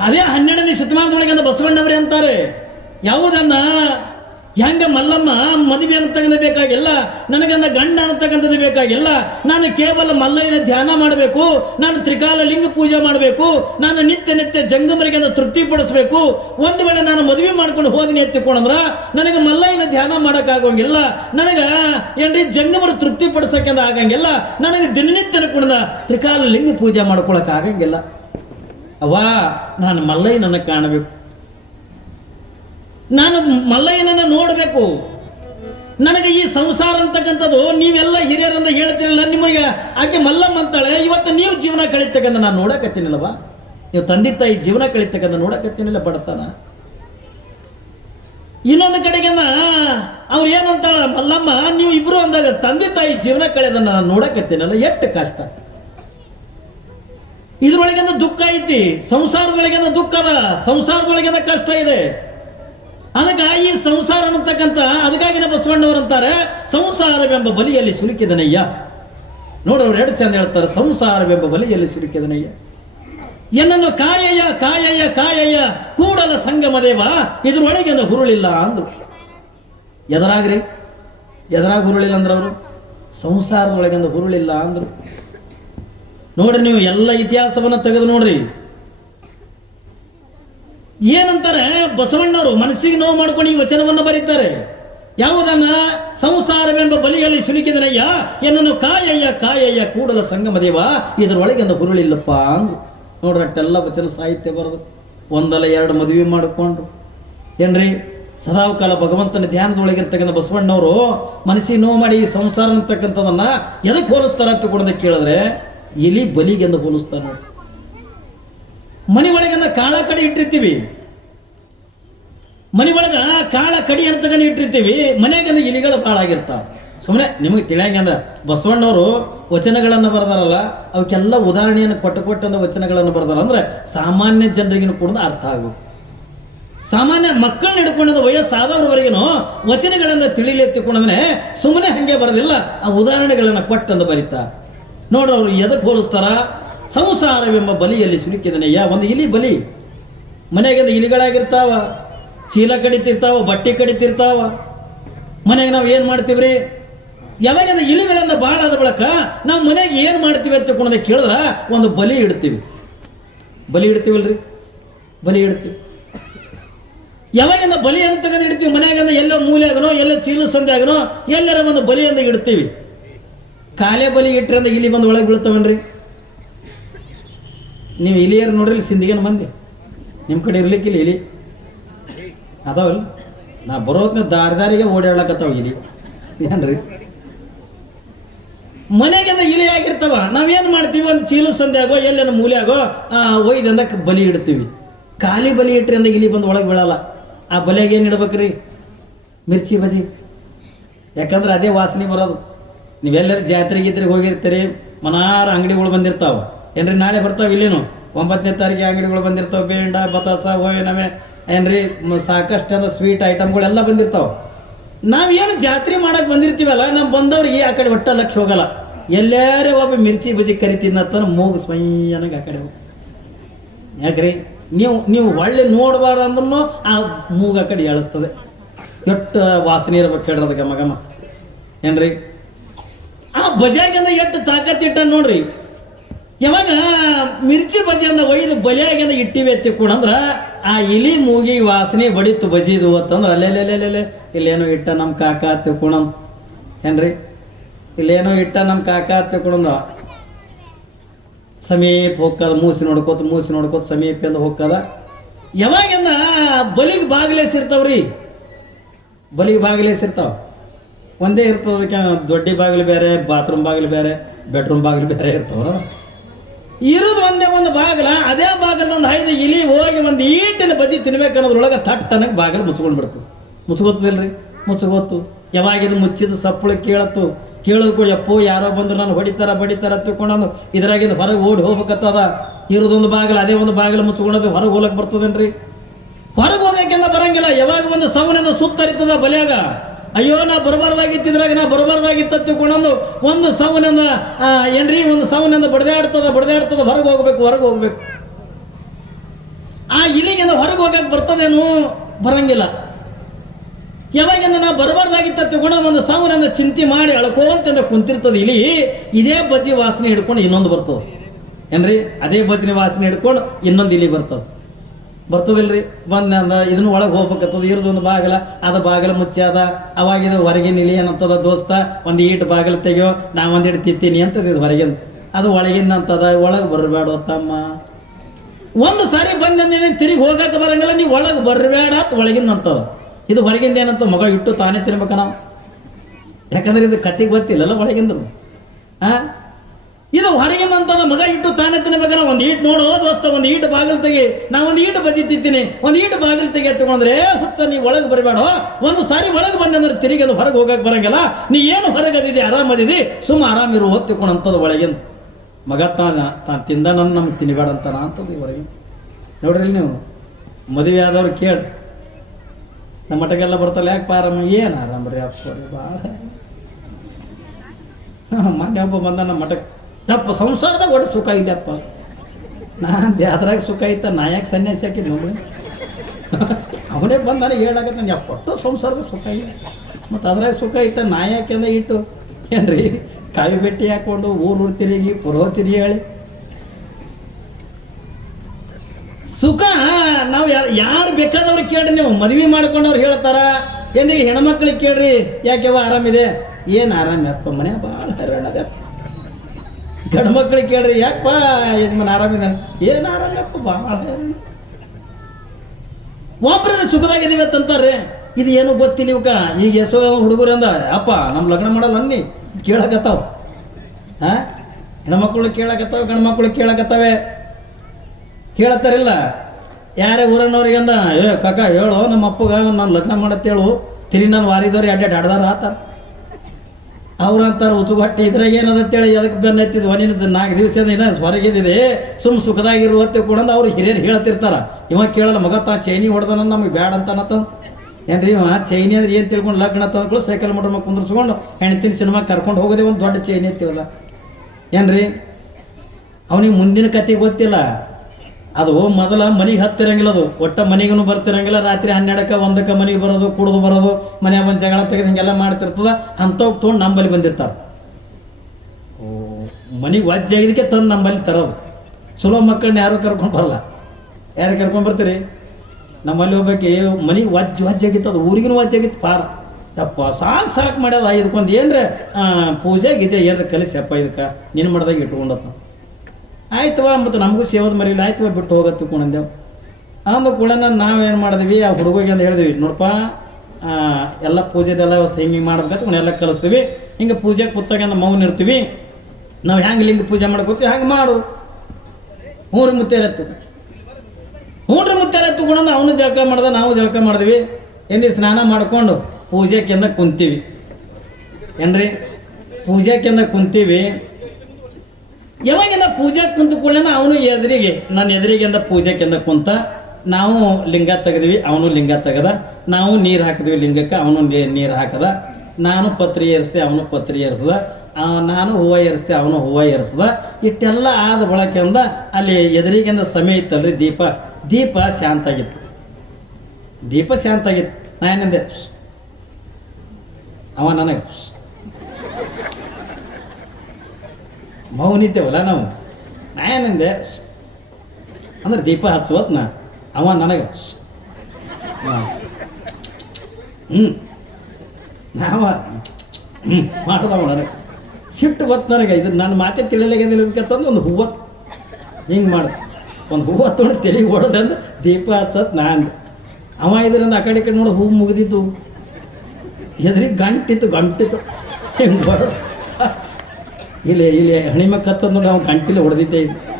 ಅದೇ ಹನ್ನೆರಡನೇ ಶತಮಾನದೊಳಗೆ ಅಂತ ಬಸವಣ್ಣವರೇ ಅಂತಾರೆ. ಯಾವುದನ್ನ? ಹೆಂಗ ಮಲ್ಲಮ್ಮ ಮದುವೆ ಅಂತಕ್ಕಂಥ ಬೇಕಾಗಿಲ್ಲ ನನಗಂದ ಗಂಡ ಅಂತಕ್ಕಂಥದ್ದು ಬೇಕಾಗಿಲ್ಲ ನಾನು ಕೇವಲ ಮಲ್ಲಯ್ಯನ ಧ್ಯಾನ ಮಾಡಬೇಕು, ನಾನು ತ್ರಿಕಾಲ ಲಿಂಗ ಪೂಜೆ ಮಾಡಬೇಕು, ನಾನು ನಿತ್ಯ ನಿತ್ಯ ಜಂಗಮರಿಗೆ ತೃಪ್ತಿ ತೃಪ್ತಿಪಡಿಸಬೇಕು ಒಂದು ವೇಳೆ ನಾನು ಮದುವೆ ಮಾಡ್ಕೊಂಡು ಹೋದಿನಿ ಎತ್ತಿಕೊಂಡ್ರ ನನಗೆ ಮಲ್ಲಯ್ಯನ ಧ್ಯಾನ ಮಾಡೋಕ್ಕಾಗೋಂಗಿಲ್ಲ ನನಗೆ ಏನ್ರಿ ಜಂಗಮರ ತೃಪ್ತಿಪಡಿಸೋಕೆ ಆಗಂಗಿಲ್ಲ, ನನಗೆ ದಿನನಿತ್ಯ ಕುಣದ ತ್ರಿಕಾಲ ಲಿಂಗ ಪೂಜೆ ಮಾಡ್ಕೊಳಕ್ ಆಗಂಗಿಲ್ಲ. ಅವ್ವಾ, ನಾನು ಮಲ್ಲಯ್ಯನನ್ನು ಕಾಣಬೇಕು. ನಾನು ಮಲ್ಲಯ್ಯನನ್ನ ನೋಡಬೇಕು. ನನಗೆ ಈ ಸಂಸಾರ ಅಂತಕ್ಕಂಥದ್ದು ನೀವೆಲ್ಲ ಹಿರಿಯರಿಂದ ಹೇಳ್ತೀರಲ್ಲ ನಿಮಗೆ ಆಕೆ ಮಲ್ಲಮ್ಮ ಅಂತಾಳೆ. ಇವತ್ತು ನೀವು ಜೀವನ ಕಳಿತಕ್ಕಂಥ ನಾನು ನೋಡಕತ್ತೀನಲ್ವಾ ನೀವು ತಂದೆ ತಾಯಿ ಜೀವನ ಕಳಿತಕ್ಕಂಥ ನೋಡಕತ್ತೀನಿಲ್ಲ ಬಡತನ. ಇನ್ನೊಂದು ಕಡೆಗೆನ ಅವ್ರು ಏನಂತಾಳ ಮಲ್ಲಮ್ಮ, ನೀವು ಇಬ್ರು ಅಂದಾಗ ತಂದೆ ತಾಯಿ ಜೀವನ ಕಳೆದನ್ನ ನಾನು ನೋಡಕತ್ತೀನಲ್ಲ, ಎಷ್ಟು ಕಷ್ಟ. ಇದ್ರೊಳಗಿಂದ ದುಃಖ ಐತಿ? ಸಂಸಾರದೊಳಗಿನ ದುಃಖ ಅದ? ಸಂಸಾರದೊಳಗಿನ ಕಷ್ಟ ಇದೆ. ಅದಕ್ಕೆ ಈ ಸಂಸಾರ ಅನ್ನತಕ್ಕಂಥ ಅದಕ್ಕಾಗಿನ ಬಸವಣ್ಣವರು ಅಂತಾರೆ, ಸಂಸಾರವೆಂಬ ಬಲಿಯಲ್ಲಿ ಸುಲುಕಿದನಯ್ಯ. ನೋಡೋರು ಎರಡು ಚಂದ ಹೇಳ್ತಾರೆ, ಸಂಸಾರವೆಂಬ ಬಲಿಯಲ್ಲಿ ಸುಲುಕಿದನಯ್ಯ. ಎನ್ನನ್ನು ಕಾಯಯ್ಯ ಕಾಯಯ್ಯ ಕಾಯಯ್ಯ, ಕೂಡಲ ಸಂಗಮ ದೇವ ಇದ್ರೊಳಗಿಂದ ಹುರುಳಿಲ್ಲ ಅಂದ್ರು. ಎದರಾಗ್ರಿ? ಎದರಾಗ ಹುರುಳಿಲ್ಲ ಅಂದ್ರೆ ಅವರು? ಸಂಸಾರದೊಳಗಿಂದ ಹುರುಳಿಲ್ಲ ಅಂದ್ರು. ನೋಡ್ರಿ ನೀವು ಎಲ್ಲ ಇತಿಹಾಸವನ್ನ ತೆಗೆದು ನೋಡ್ರಿ. ಏನಂತಾರೆ? ಬಸವಣ್ಣವರು ಮನಸ್ಸಿಗೆ ನೋವು ಮಾಡ್ಕೊಂಡು ಈ ವಚನವನ್ನ ಬರೀತಾರೆ. ಯಾವುದನ್ನ? ಸಂಸಾರವೆಂಬ ಬಲಿಯಲ್ಲಿ ಸುಲಿಕಿದನಯ್ಯ ಏನನ್ನು ಕಾಯಯ್ಯ ಕಾಯಯ್ಯ, ಕೂಡಲ ಸಂಗಮ ದೇವ ಇದರೊಳಗಿಂದ ಹುರುಳಿಲ್ಲಪ್ಪ ಅಂದ್ರು. ನೋಡ್ರಿ ಅಟ್ಟೆಲ್ಲ ವಚನ ಸಾಹಿತ್ಯ ಬರೋದು ಒಂದಲ್ಲ ಎರಡು ಮದುವೆ ಮಾಡಿಕೊಂಡ್ರು ಏನ್ರಿ? ಸದಾಕಾಲ ಭಗವಂತನ ಧ್ಯಾನದೊಳಗಿರ್ತಕ್ಕಂಥ ಬಸವಣ್ಣವರು ಮನಸ್ಸಿಗೆ ನೋವು ಮಾಡಿ ಸಂಸಾರ ಅಂತಕ್ಕಂಥದನ್ನ ಎದಕ್ಕೆ ಹೋಲಿಸ್ತಾರ ಅಂತ ಕೂಡ ಕೇಳಿದ್ರೆ ಇಲಿ ಬಲಿಗೆಂದು ಹೋಲಿಸ್ತಾರ ನೋಡಿ ಮನೆ ಒಳಗಿಂದ ಕಾಳ ಕಡಿ ಇಟ್ಟಿರ್ತೀವಿ. ಮನೆ ಒಳಗ ಕಾಳ ಕಡಿ ಅಂತಕಂದು ಇಟ್ಟಿರ್ತೀವಿ. ಮನೆಗಿಂದ ಇಲಿಗಳು ಭಾಳಾಗಿರ್ತಾವ ಸುಮ್ಮನೆ ನಿಮಗೆ ತಿಳಿಯಂಗಂದ ಬಸವಣ್ಣವರು ವಚನಗಳನ್ನು ಬರೆದಾರಲ್ಲ, ಅವಕ್ಕೆಲ್ಲ ಉದಾಹರಣೆಯನ್ನು ಕೊಟ್ಟು ಕೊಟ್ಟಂದ ವಚನಗಳನ್ನು ಬರೆದಾರ. ಅಂದ್ರೆ ಸಾಮಾನ್ಯ ಜನರಿಗೂ ಕೂಡ ಅರ್ಥ ಆಗು. ಸಾಮಾನ್ಯ ಮಕ್ಕಳನ್ನ ಹಿಡ್ಕೊಂಡದ ವಯಸ್ಸಾದವ್ರವರೆಗಿನೂ ವಚನಗಳನ್ನು ತಿಳಿಲೆತ್ತಿಕೊಂಡಂದ್ರೆ ಸುಮ್ಮನೆ ಹಂಗೆ ಬರೋದಿಲ್ಲ, ಆ ಉದಾಹರಣೆಗಳನ್ನು ಕೊಟ್ಟಂದು ಬರೀತಾ. ನೋಡು ಅವ್ರು ಎದಕ್ಕೆ ಹೋಲಿಸ್ತಾರ? ಸಂಸಾರವೆಂಬ ಬಲಿಯಲ್ಲಿ ಸುಲುಕಿದನಯ್ಯ. ಒಂದು ಇಲಿ ಬಲಿ. ಮನೆಗಿಂದ ಇಲಿಗಳಾಗಿರ್ತಾವ. ಚೀಲ ಕಡಿತಿರ್ತಾವ, ಬಟ್ಟೆ ಕಡಿತಿರ್ತಾವ. ಮನೆಗೆ ನಾವು ಏನು ಮಾಡ್ತೀವ್ರಿ? ಯಾವಾಗಿಂದ ಇಲಿಗಳಿಂದ ಭಾಳ ಆದ ಬಳಕ ನಾವು ಮನೆಗೆ ಏನು ಮಾಡ್ತೀವಿ ಅಂತ ತಿಳ್ಕೊಂಡೆ ಕೇಳಿದ್ರೆ ಒಂದು ಬಲಿ ಇಡ್ತೀವಿ. ಬಲಿ ಇಡ್ತೀವಲ್ರಿ? ಬಲಿ ಇಡ್ತೀವಿ. ಯಾವಾಗಿಂದ ಬಲಿ ಅಂತ ಇಡ್ತೀವಿ ಮನ್ಯಾಗಿಂದ ಎಲ್ಲೋ ಮೂಲೆಯಾಗನೋ, ಎಲ್ಲ ಚೀಲ ಸಂದ್ಯಾಗನೋ ಎಲ್ಲರ ಒಂದು ಬಲಿಯಿಂದ ಇಡ್ತೀವಿ. ಕಾಲೇ ಬಲಿ ಇಟ್ರೆ ಅಂದ್ರೆ ಇಲ್ಲಿ ಬಂದು ಒಳಗೆ ಬೀಳ್ತಾವನ್ರಿ? ನೀವು ಇಲಿಯರು ನೋಡ್ರಿ, ಇಲ್ಲಿ ಸಿಂಧಿಗೇನು ಮಂದಿ. ನಿಮ್ಮ ಕಡೆ ಇರ್ಲಿಕ್ಕಿಲ್ಲ ಇಲಿ. ಅದಾವಲ್ಲ, ನಾ ಬರೋದ್ನ ದಾರಿ ದಾರಿಗೆ ಓಡಾಡ್ಲಕತ್ತಾವ ಇಲಿ ಏನ್ರಿ? ಮನೆಗಿಂದ ಇಲಿ ಆಗಿರ್ತಾವ, ನಾವೇನು ಮಾಡ್ತೀವಿ? ಒಂದು ಚೀಲ ಸಂದ್ಯಾಗೋ, ಎಲ್ಲೇನ ಮೂಲೆಯಾಗೋ ಒಯ್ದಂದ ಬಲಿ ಇಡ್ತೀವಿ. ಖಾಲಿ ಬಲಿ ಇಟ್ರಿ ಅಂದ ಇಲಿ ಬಂದು ಒಳಗೆ ಬೀಳಲ್ಲ. ಆ ಬಲಿಯಾಗ ಏನು ಇಡ್ಬೇಕ್ರಿ? ಮಿರ್ಚಿ ಬಜಿ. ಯಾಕಂದ್ರೆ ಅದೇ ವಾಸನೆ ಬರೋದು. ನೀವೆಲ್ಲರೂ ಜಾತ್ರೆ ಗೀತ್ರೆಗೆ ಹೋಗಿರ್ತೀರಿ, ಮನಾರ ಅಂಗಡಿಗಳು ಬಂದಿರ್ತಾವೆ. ಏನ್ರಿ ನಾಳೆ ಬರ್ತಾವೆ ಇಲ್ಲೇನು? ಒಂಬತ್ತನೇ ತಾರೀಕಿಗೆ ಅಂಗಡಿಗಳು ಬಂದಿರ್ತಾವೆ, ಬೇಂಡ, ಬತಾಸ ಹೋಯನವೆ ಏನ್ರಿ ಸಾಕಷ್ಟು ಅಂದ ಸ್ವೀಟ್ ಐಟಮ್ಗಳೆಲ್ಲ ಬಂದಿರ್ತಾವ. ನಾವೇನು ಜಾತ್ರೆ ಮಾಡಕ್ಕೆ ಬಂದಿರ್ತೀವಲ್ಲ ನಮ್ಮ ಬಂದವ್ರಿಗೆ ಆ ಕಡೆ ಒಟ್ಟ ಲಕ್ಷ ಹೋಗಲ್ಲ. ಎಲ್ಲಾರೇ ಒಬ್ಬ ಮಿರ್ಚಿ ಬಜಿ ಕರಿತಿನ್ನತ್ತಾನ ಮೂಗು ಸ್ವಯ್ಯನಾಗ ಆ ಕಡೆ ಯಾಕ್ರಿ? ನೀವು ನೀವು ಒಳ್ಳೆ ನೋಡಬಾರ್ದು ಅಂದ್ರೂ ಆ ಮೂಗು ಆ ಕಡೆ ಎಳಿಸ್ತದೆ. ಎಷ್ಟು ವಾಸನೆ ಇರ್ಬೇಕು ಹೇಳ್ರಿ ಅದಕ್ಕೆ ಮಗಮ್ಮ ಏನ್ರಿ? ಆ ಬಜಾಗಿಂದ ಎಷ್ಟು ತಾಕತ್ತಿಟ್ಟ ನೋಡ್ರಿ. ಯಾವಾಗ ಮಿರ್ಚಿ ಬಜಿಯಿಂದ ಒಯ್ದು ಬಲಿಯಾಗಿಂದ ಇಟ್ಟಿವೆ ತಿಕ್ಕೊಂಡ್ರ ಆ ಇಲಿ ಮೂಗಿ ವಾಸನೆ ಬಡಿತು ಬಜಿದು ಅಂತಂದ್ರೆ ಅಲ್ಲೆಲ್ಲೆಲ್ಲೆಲ್ಲೆ ಇಲ್ಲೇನೋ ಇಟ್ಟ ನಮ್ಮ ಕಾಕ ತಿಕ್ಕೊಂಡ್ ಏನ್ರಿ? ಇಲ್ಲೇನೋ ಇಟ್ಟ ನಮ್ಮ ಕಾಕ ತಿಕ್ಕೊಂಡ ಸಮೀಪ ಹೋಗ್ಕದ ಮೂಸಿ ನೋಡ್ಕೋತ ಮೂಸಿ ನೋಡ್ಕೋತ ಸಮೀಪದಿಂದ ಹೊಕ್ಕದ. ಯಾವಾಗಿಂದ ಬಲಿಗೆ ಬಾಗಿಲೇಸಿರ್ತಾವ್ರಿ ಬಲಿಗೆ ಬಾಗಿಲೇಸಿರ್ತಾವ ಒಂದೇ ಇರ್ತದೆ ಅದಕ್ಕೆ, ದೊಡ್ಡ ಬಾಗಿಲು ಬೇರೆ ಬಾತ್ರೂಮ್ ಬಾಗಿಲು ಬೇರೆ ಬೆಡ್ರೂಮ್ ಬಾಗಿಲು ಬೇರೆ ಇರ್ತಾವ ಇರೋದು ಒಂದೇ ಒಂದು ಬಾಗಿಲ, ಅದೇ ಬಾಗಿಲ ಒಂದು ಐದು ಇಲಿ ಹೋಗಿ ಒಂದು ಈಟಿನ ಬಜಿ ತಿನ್ಬೇಕನ್ನೋದ್ರೊಳಗೆ ತಟ್ ತನಕ ಬಾಗಿಲು ಮುಚ್ಕೊಂಡು ಬಿಡ್ತು ಮುಚ್ಕೋತದಿಲ್ರಿ ಮುಚ್ಕೋತು ಯಾವಾಗ ಇದು ಮುಚ್ಚಿದ ಸಪ್ಪಳು ಕೇಳತ್ತು. ಕೇಳೋದು ಕೂಡ ಎಪ್ಪೋ ಯಾರೋ ಬಂದ್ರು ನಾನು ಹೊಡಿತಾರ, ಬಡಿತಾರ ತಿಳ್ಕೊಂಡು ಇದ್ರಾಗಿಂದ ಹೊರಗೆ ಓಡಿ ಹೋಗ್ಬೇಕತ್ತದ. ಇರೋದೊಂದು ಬಾಗಿಲು, ಅದೇ ಒಂದು ಬಾಗಿಲು ಮುಚ್ಕೊಂಡದ ಹೊರಗೆ ಹೋಗ್ಲಕ್ಕೆ ಬರ್ತದೇನ್ರಿ? ಹೊರಗೆ ಹೋಗಕ್ಕಿಂತ ಬರಂಗಿಲ್ಲ. ಯಾವಾಗ ಒಂದು ಸವನಿಂದ ಸುತ್ತರಿತದ ಬಲಿಯಾಗ. ಅಯ್ಯೋ ನಾ ಬರಬಾರ್ದಾಗಿತ್ತಿದ್ರಾಗ ನಾ ಬರಬಾರ್ದಾಗಿತ್ತು ತಿಳ್ಕೊಂಡು ಒಂದು ಸಾವನಿಂದ ಆ, ಏನ್ರಿ ಒಂದು ಸಾವನಿಂದ ಬಡದಾಡ್ತದ ಬಡದಾಡ್ತದ ಹೊರಗೆ ಹೋಗ್ಬೇಕು ಹೊರಗೆ ಹೋಗ್ಬೇಕು. ಹೊರಗೆ ಹೋಗಕ್ಕೆ ಬರ್ತದೇನು ಬರಂಗಿಲ್ಲ. ಯಾವಾಗಿಂದ ನಾ ಬರಬಾರ್ದಾಗಿತ್ತ ತಿಳ್ಕೊಂಡು ಒಂದು ಸಾವಿರನ್ನ ಚಿಂತೆ ಮಾಡಿ ಅಳ್ಕೋಂತಂದ ಕುಂತಿರ್ತದೆ ಇಲ್ಲಿ ಇದೇ ಬಜಿ ವಾಸನೆ ಹಿಡ್ಕೊಂಡು ಇನ್ನೊಂದು ಬರ್ತದೆ. ಏನ್ರಿ ಅದೇ ಭಜನೆ ವಾಸನೆ ಹಿಡ್ಕೊಂಡು ಇನ್ನೊಂದು ಇಲ್ಲಿ ಬರ್ತದೆ. ಬರ್ತದಿಲ್ರಿ? ಬಂದ ಇದನ್ನು ಒಳಗೆ ಹೋಗ್ಬೇಕತ್ತದ. ಒಂದು ಬಾಗಿಲ ಅದು ಬಾಗಿಲ ಮುಚ್ಚಾದ ಅವಾಗ ಹೊರಗೆ ನಿಲಿ ಏನಂತದ ದೋಸ್ತ, ಒಂದು ಈಟ್ ಬಾಗಿಲು ತೆಗಿಯೋ ನಾ ಒಂದಿಟ್ಟು ತಿತ್ತೀನಿ ಅಂತದ ಇದು ಹೊರಗಿನ ಅದು ಒಳಗಿನ ಅಂತದ, ಒಳಗೆ ಬರಬೇಡ ತಮ್ಮ. ಒಂದು ಸಾರಿ ಬಂದೇನೆ ತಿರುಗಿ ಹೋಗಕ್ಕೆ ಬರಂಗಿಲ್ಲ, ನೀವು ಒಳಗೆ ಬರಬೇಡ ಅಂತ ಒಳಗಿಂದ ಅಂತದ. ಇದು ಹೊರಗಿಂದ ಏನಂತ ಮಗ ಇಟ್ಟು ತಾನೇ ತಿನ್ಬೇಕ ನಾವು. ಯಾಕಂದ್ರೆ ಇದು ಕತ್ತಿಗೆ ಗೊತ್ತಿಲ್ಲಲ್ಲ ಒಳಗಿಂದ ಆ? ಇದು ಹೊರಗೆ ಮಗ ಇಟ್ಟು ತಾನೇ ಮಗನ ಒಂದು ಈಟ್ ನೋಡು, ದೋಸ್ತ, ಒಂದು ಈಟ್ ಬಾಗಿಲು ತೆಗಿ. ನಾ ಒಂದು ಈಟ್ ಬಜಿತಿದ್ದೀನಿ. ಒಂದು ಈಟ್ ಬಾಗಿಲು ತೆಗಿ ತಗೊಂಡ್ರೆ, ಹುಚ್ಚ, ನೀ ಒಳಗೆ ಬರಬೇಡ. ಒಂದು ಸಾರಿ ಒಳಗೆ ಬಂದಂದ್ರೆ ತಿರುಗಿ ಅದು ಹೊರಗೆ ಹೋಗಕ್ಕೆ ಬರಂಗಿಲ್ಲ. ನೀ ಏನು ಹೊರಗದಿದೆ, ಆರಾಮದಿದಿ? ಸುಮ್ಮ ಆರಾಮಿರು ಹೊತ್ತಿಕೊಂಡು ಅಂತದ ಒಳಗಿಂದ ಮಗ ತಾನ, ತಾನು ತಿಂದ ನನ್ನ ನಮ್ಗೆ ತಿನ್ಬೇಡ ಅಂತಾನ ಅಂತದ್ದು ಹೊರಗೆ ನೋಡ್ರಿ ನೀವು, ಮದುವೆ ಆದವ್ರು ಕೇಳಿ. ನಮ್ಮ ಮಠಕ್ಕೆಲ್ಲ ಬರ್ತಲ್ಲ ಯಾಕೆ ಆರಾಮ? ಏನು ಆರಾಮ ರೀ? ಅಪ್ಪ ಭಾಳ ಹಬ್ಬ ಬಂದ ನಮ್ಮ ಮಠಕ್ಕೆ ಯಪ್ಪ ಸಂಸಾರದಾಗ ಒಟ್ಟು ಸುಖ ಇಲ್ಲಪ್ಪ. ನಾನು ಅದ್ರಾಗ ಸುಖ ಇತ್ತ, ನಾ ಯಾಕೆ ಸನ್ಯಾಸಿ ಹಾಕಿದ್ ನೋಡಿ ಅವನೇ ಬಂದ ನನಗೆ ಹೇಳಾಗತ್ತೆ ನಾನು ಕೊಟ್ಟು ಸಂಸಾರದ ಸುಖ ಇಲ್ಲ. ಮತ್ತು ಅದ್ರಾಗ ಸುಖ ಇತ್ತ, ನಾ ಯಾಕೆ ಅಂದ್ರೆ ಇಟ್ಟು? ಏನ್ರಿ ಕಾಯಿ ಬೆಟ್ಟಿ ಹಾಕೊಂಡು ಊರು ತಿರುಗಿ ಪುರೋ ತಿರುಗಿ ಹೇಳಿ. ಸುಖ, ನಾವು ಯಾರು ಯಾರು ಬೇಕಾದವ್ರು ಕೇಳ್ರಿ ನೀವು, ಮದುವೆ ಮಾಡ್ಕೊಂಡವ್ರು ಹೇಳ್ತಾರ. ಏನ್ರಿ, ಹೆಣ್ಮಕ್ಳಿಗೆ ಕೇಳ್ರಿ ಯಾಕೆವ ಆರಾಮಿದೆ? ಏನು ಆರಾಮಪ್ಪ ಮನೆ ಭಾಳ ಹೈರಾಣದಪ್ಪ ಗಂಡು ಮಕ್ಕಳಿಗೆ ಕೇಳ್ರಿ ಯಾಕಪ್ಪ ಯಜಮಾನ ಆರಾಮಿದ್ದಾನೆ ಏನು ಆರಾಮಪ್ಪ ಭಾಳ ಒಬ್ರು ಸುಖದಾಗಿದ್ದೀವಿ ಅಂತಂತಾರೆ ಇದು ಏನು ಗೊತ್ತಿಲ್ಲ ಇವಕ್ಕ ಈಗ ಹುಡುಗರು ಅಂದ ಅಪ್ಪ ನಮ್ಮ ಲಗ್ನ ಮಾಡಲ್ಲ ಅನ್ನಿ, ಕೇಳಕತ್ತಾವ. ಹಾ ಹೆಣ್ಮಕ್ಳು ಕೇಳಕತ್ತಾವ ಗಂಡು ಮಕ್ಕಳು ಕೇಳಕತ್ತವೆ. ಕೇಳತ್ತಾರಿಲ್ಲ? ಯಾರೇ ಊರನ್ನವ್ರಿಗೆ ಅಂದ, ಏ, ಕಾಕ, ಹೇಳು ನಮ್ಮ ಅಪ್ಪಗ ನಾನು ಲಗ್ನ ಮಾಡತ್ತೇಳು. ತಿರಿ ನಾನು ವಾರಿದವ್ರು ಅಡ್ಡಾಡ್ ಆಡ್ದಾರ ಆತಾರ. ಅವ್ರು ಅಂತಾರೆ ಇದ್ರೆ ಇದ್ರಾಗ ಏನದಂತೇಳಿ ಅದಕ್ಕೆ ಬೆನ್ನ ಎತ್ತಿದ್ ಒನಿನ ನಾಲ್ಕು ದಿವಸ ಇನ್ನ ಹೊರಗಿದ್ದಿದೆ ಸುಮ್ ಸುಖದಾಗಿರುವತ್ತೆ ಕೂಡ ಅವ್ರು ಹಿರಿಯರು ಹೇಳ್ತಿರ್ತಾರ. ಇವ ಕೇಳಲ್ಲ, ಮಗ ತಾ ಚೈನಿ ಹೊಡೆದನ, ನಮಗೆ ಬ್ಯಾಡ ಅಂತ ಏನ್ರಿ ಇವ, ಚೈನಿ ಅಂದ್ರೆ ಏನು ತಿಳ್ಕೊಂಡು ಲಗ್ನ ತಂದ್ಕೊಳ್ಳಿ ಸೈಕಲ್ ಮೋಟರ್ ಮಗ ಕುಂದ್ರಸ್ಕೊಂಡು ಹೆಣ್ತಿನ ಸಿನಿಮಾ ಕರ್ಕೊಂಡು ಹೋಗೋದೆ ಒಂದು ದೊಡ್ಡ ಚೈನಿ ಎತ್ತಿವಲ್ಲ. ಏನ್ರಿ? ಅವನಿಗೆ ಮುಂದಿನ ಕತೆ ಗೊತ್ತಿಲ್ಲ. ಅದು ಮೊದಲ ಮನೆಗೆ ಹತ್ತಿರಂಗಿಲ್ಲ ಅದು. ಒಟ್ಟ ಮನೆಗೂ ಬರ್ತಿರಂಗಿಲ್ಲ. ರಾತ್ರಿ ಹನ್ನೆರಡಕ್ಕೆ, ಒಂದಕ್ಕೆ ಮನೆಗೆ ಬರೋದು, ಕುಡಿದು ಬರೋದು, ಮನೆ ಒಂದು ಜಗಳ ತೆಗೆದು ಹಿಂಗೆಲ್ಲ ಮಾಡ್ತಿರ್ತದ. ಅಂಥವ್ ತೊಗೊಂಡು ನಂಬಲ್ಲಿ ಬಂದಿರ್ತಾರೆ. ಮನೆಗೆ ವಜ್ಜಾಗಿದ್ದಕ್ಕೆ ತಂದು ನಂಬಲ್ಲಿ ತರೋದು. ಚಲೋ ಮಕ್ಕಳನ್ನ ಯಾರು ಕರ್ಕೊಂಡು ಬರಲ್ಲ. ಯಾರು ಕರ್ಕೊಂಡು ಬರ್ತೀರಿ? ನಮ್ಮಲ್ಲಿ ಹೋಗ್ಬೇಕು ಮನೆಗೆ ವಜ್ಜ ವಜ್ಜಾಗಿತ್ತು ಅದು. ಊರಿಗೂ ವಜ್ಜಾಗಿತ್ತು ಪಾರ. ಯಪ್ಪ, ಸಾಕು ಸಾಕು ಮಾಡ್ಯದ. ಇದಕ್ಕೊಂದು ಏನ್ರ ಪೂಜೆ, ಗೀಜೆ ಏನ್ರ ಕಲಿಸಪ್ಪ ಇದಕ್ಕೆ. ನಿನ್ನ ಮಾಡ್ದಾಗ ಇಟ್ಕೊಂಡತ್ತ ಆಯ್ತವ ಮತ್ತು ನಮಗೂ ಸೇವದ ಮರಿಲ್ಲ ಆಯ್ತವ ಬಿಟ್ಟು ಹೋಗತ್ತು ಕುಣಂದೇವು ಅಂದ ಕೂಡ ನಾವೇನು ಮಾಡಿದ್ವಿ, ಆ ಹುಡುಗಿಗೆ ಅಂತ ಹೇಳಿದ್ವಿ ನೋಡಪ್ಪ ಎಲ್ಲ ಪೂಜೆದೆಲ್ಲ ವ್ಯವಸ್ಥೆ ಹಿಂಗೆ ಹಿಂಗೆ ಮಾಡ್ಬೇಕು ಎಲ್ಲ ಕಲಿಸ್ತೀವಿ. ಹಿಂಗೆ ಪೂಜೆ ಕೂತಾಗ ಮೌನ ಇರ್ತೀವಿ. ನಾವು ಹೆಂಗೆ ಲಿಂಗ ಪೂಜೆ ಮಾಡ್ಕೋತೀವಿ, ಹಂಗೆ ಮಾಡು. ಹ್ಞೂ ಮುತ್ತೇರತ್ತು ಹ್ಞೂ ರೀ ಮುತ್ತೇರತ್ತು ಕೂಡ ಅವನು ಜಳಕ ಮಾಡ್ದೆ, ನಾವು ಜಳಕ ಮಾಡಿದ್ವಿ. ಏನ್ರಿ ಸ್ನಾನ ಮಾಡ್ಕೊಂಡು ಪೂಜೆಕೆಂದ ಕುಂತೀವಿ. ಏನ್ರಿ? ಪೂಜೆಕೆಂದ ಕುಂತೀವಿ. ಯಾವಾಗಿಂದ ಪೂಜೆ ಕುಂತ ಕೂಡಲೇ ಅವನು ಎದುರಿಗೆ, ನನ್ನ ಎದುರಿಗಿಂದ ಪೂಜೆಕೆಂದ ಕುಂತ, ನಾವು ಲಿಂಗ ತೆಗೆದ್ವಿ, ಅವನು ಲಿಂಗ ತೆಗೆದ. ನಾವು ನೀರು ಹಾಕಿದ್ವಿ ಲಿಂಗಕ್ಕೆ, ಅವನು ನೀರು ಹಾಕದ. ನಾನು ಪತ್ರಿ ಏರಿಸ್ದೆ, ಅವನು ಪತ್ರಿ ಏರಿಸ್ದ. ನಾನು ಹೂವು ಏರಿಸ್ದೆ, ಅವನು ಹೂವು ಏರಿಸ್ದ. ಇಷ್ಟೆಲ್ಲ ಆದ ಬಳಕೆಯಿಂದ ಅಲ್ಲಿ ಎದುರಿಗಿಂದ ಸಮಯ ಇತ್ತಲ್ರಿ, ದೀಪ. ದೀಪ ಶಾಂತ ಆಗಿತ್ತು ದೀಪ ಶಾಂತ ಆಗಿತ್ತು ನಾ ಏನಂದೆ. ಅವ ನನಗೆ ಮೌನಿದ್ದೇವಲ್ಲ ನಾವು? ನಾ ಏನಂದೆ "ಶ್ಶ್." ಅಂದ್ರೆ ದೀಪ ಹಚ್ಚುವತ್ ನಾ ಅವ ನನಗೆ. ಹ್ಞೂ ನಾವ ಹ್ಞೂ ಮಾಡ್ದವ ನನಗೆ. ಸಿಟ್ಟು ನನಗೆ, ಇದು ನನ್ನ ಮಾತೆ ತಿಳಿಯಲಾಗ್ಯದಿಲ್ಲದಕ್ಕಂತಂದು ಒಂದು ಹೂವು. ಹಿಂಗೆ ಮಾಡ್ದೆ ಒಂದು ಹೂವು ತೊಗೊಂಡು ತಲೆಗೆ ಹೊಡೆದಂದು ದೀಪ ಹಚ್ಚತ್ ನಾ ಅವ ಇದರಿಂದ ಆ ಕಡೆ ಕಡೆ ನೋಡಿ ಹೂವು ಮುಗಿದಿದ್ದು. ಎದ್ರಿಗೆ ಗಂಟಿತ್ತು ಗಂಟಿತ್ತು. ಹಿಂಗೆ ಹೊಡೆದು ಇಲ್ಲಿ ಇಲ್ಲಿ ಹಣಿಮಕ್ಕ ಹಚ್ಚದ್ ನಾವು ಗಂಟಿಲೆ ಹೊಡೆದಿದ್ದೆ ಇದು.